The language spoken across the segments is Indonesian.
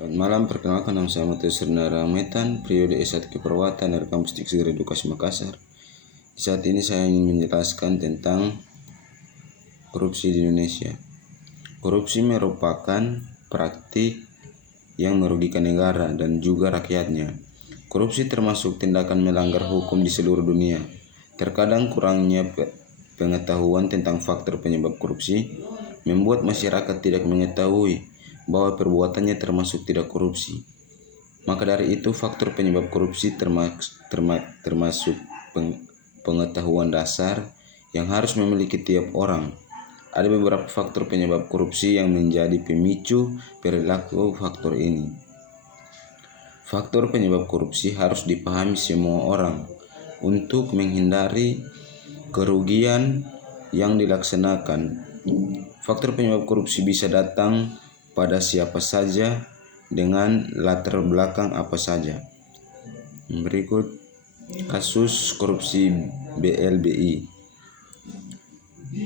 Selamat malam, perkenalkan nama saya Matius Renara Metan, periode S1 Keperawatan dari Kampus Tiksir Edukasi Makassar. Saat ini saya ingin menjelaskan tentang korupsi di Indonesia. Korupsi merupakan praktik yang merugikan negara dan juga rakyatnya. Korupsi termasuk tindakan melanggar hukum di seluruh dunia. Terkadang kurangnya pengetahuan tentang faktor penyebab korupsi membuat masyarakat tidak mengetahui bahwa perbuatannya termasuk tidak korupsi. Maka dari itu faktor penyebab korupsi termasuk pengetahuan dasar yang harus memiliki tiap orang. Ada beberapa faktor penyebab korupsi yang menjadi pemicu perilaku faktor ini. Faktor penyebab korupsi harus dipahami semua orang untuk menghindari kerugian yang dilaksanakan. Faktor penyebab korupsi bisa datang pada siapa saja dengan latar belakang apa saja. Berikut kasus korupsi BLBI.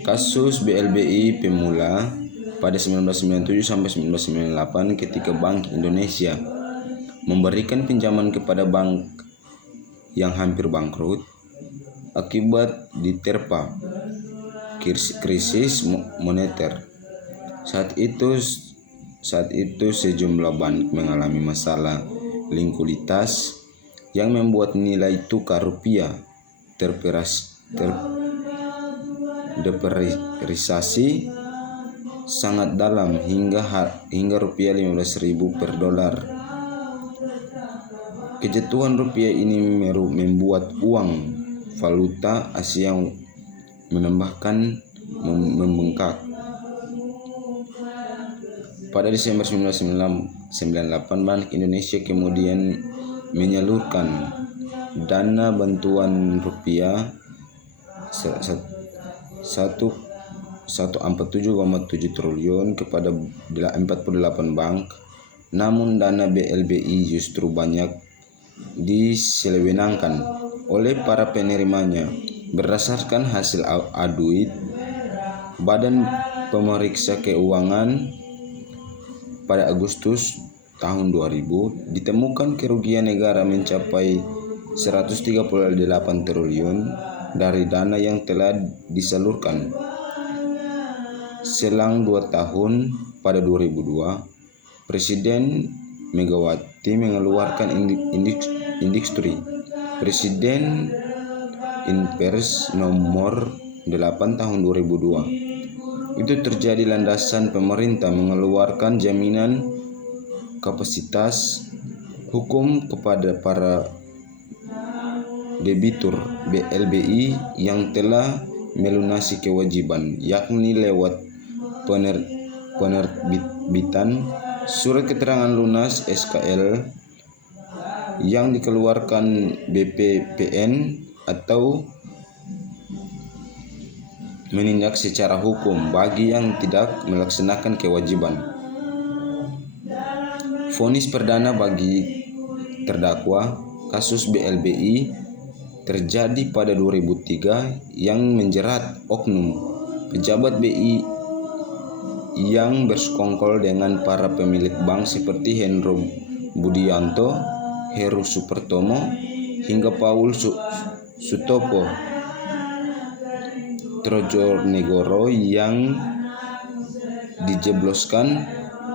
Kasus BLBI pemula pada 1997 sampai 1998 ketika Bank Indonesia memberikan pinjaman kepada bank yang hampir bangkrut akibat diterpa krisis moneter. Saat itu sejumlah bank mengalami masalah likuiditas yang membuat nilai tukar rupiah terdepresiasi sangat dalam hingga rupiah 15.000 per dolar. Kejatuhan rupiah ini membuat uang valuta Asia membengkak. Pada Desember 1998, Bank Indonesia kemudian menyalurkan dana bantuan rupiah 147,7 triliun kepada 48 bank. Namun dana BLBI justru banyak diselewengkan oleh para penerimanya. Berdasarkan hasil audit Badan Pemeriksa Keuangan pada Agustus tahun 2000, ditemukan kerugian negara mencapai 138 triliun dari dana yang telah disalurkan. Selang 2 tahun, pada 2002, Presiden Megawati mengeluarkan Industri Presiden Inpres nomor 8 tahun 2002. Itu terjadi landasan pemerintah mengeluarkan jaminan kapasitas hukum kepada para debitur BLBI yang telah melunasi kewajiban, yakni lewat penerbitan surat keterangan lunas SKL yang dikeluarkan BPPN atau menindak secara hukum bagi yang tidak melaksanakan kewajiban. Vonis perdana bagi terdakwa kasus BLBI terjadi pada 2003 yang menjerat oknum pejabat BI yang bersekongkol dengan para pemilik bank seperti Hendro Budianto, Heru Supratomo, hingga Paul Sutopo Trojonegoro yang dijebloskan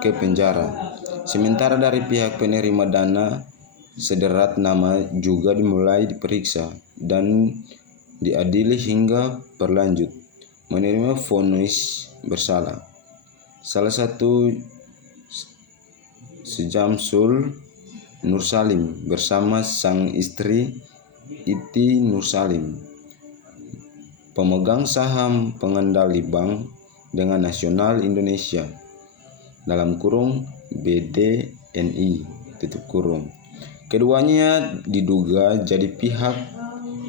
ke penjara. Sementara dari pihak penerima dana, sederat nama juga dimulai diperiksa dan diadili hingga berlanjut menerima vonis bersalah. Salah satu Syamsul Nursalim bersama sang istri Iti Nursalim, pemegang saham pengendali bank dengan Nasional Indonesia (BDNI). Keduanya diduga jadi pihak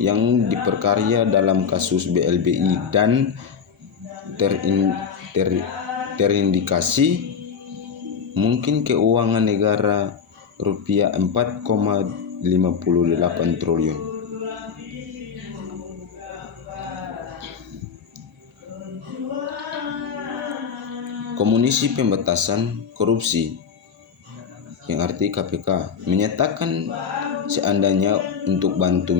yang diperkaya dalam kasus BLBI dan terindikasi mungkin keuangan negara rupiah 4,58 triliun. Komisi Pemberantasan Korupsi yang arti KPK menyatakan seandainya untuk bantu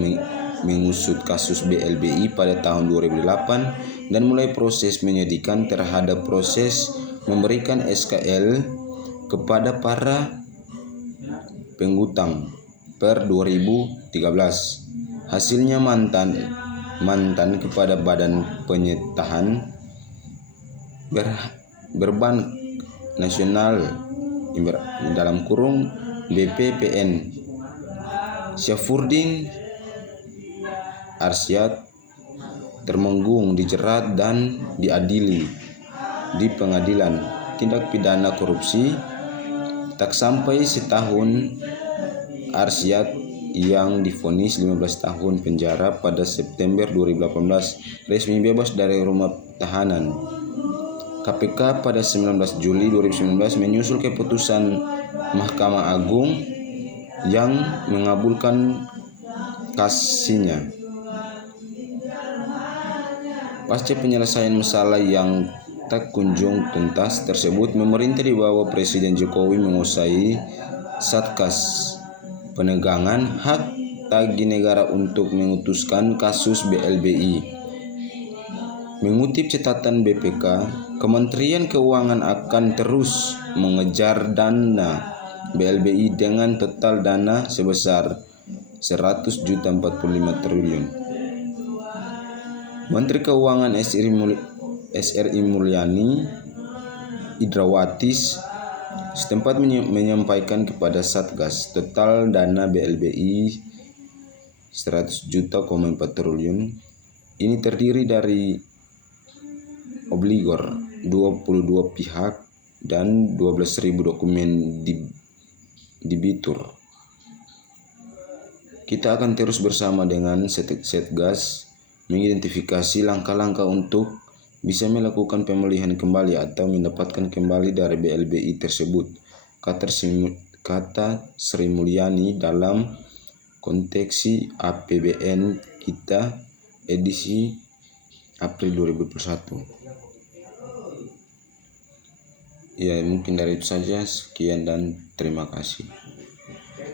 mengusut kasus BLBI pada tahun 2008 dan mulai proses penyidikan terhadap proses memberikan SKL kepada para penghutang per 2013. Hasilnya mantan kepada Badan Penyetahan Berban Nasional dalam kurung BPPN Syafruddin Arsyad Temenggung dijerat dan diadili di Pengadilan Tindak Pidana Korupsi. Tak sampai setahun, Arsyad yang divonis 15 tahun penjara pada September 2018 resmi bebas dari rumah tahanan. KPK pada 19 Juli 2019 menyusul keputusan Mahkamah Agung yang mengabulkan kasasinya. Pasca penyelesaian masalah yang tak kunjung tuntas tersebut, pemerintah di bawah Presiden Jokowi menguasai Satgas Penegakan Hak Tagih Negara untuk memutuskan kasus BLBI. Mengutip catatan BPK, Kementerian Keuangan akan terus mengejar dana BLBI dengan total dana sebesar 100,45 triliun. Menteri Keuangan SRI Mulyani Indrawati setempat menyampaikan kepada Satgas total dana BLBI 100,4 triliun. Ini terdiri dari obligor 22 pihak dan 12.000 dokumen debitur. Kita akan terus bersama dengan Satgas mengidentifikasi langkah-langkah untuk bisa melakukan pemulihan kembali atau mendapatkan kembali dari BLBI tersebut, kata Sri Mulyani dalam konteks APBN kita edisi April 2021. Ya, mungkin dari itu saja. Sekian dan terima kasih.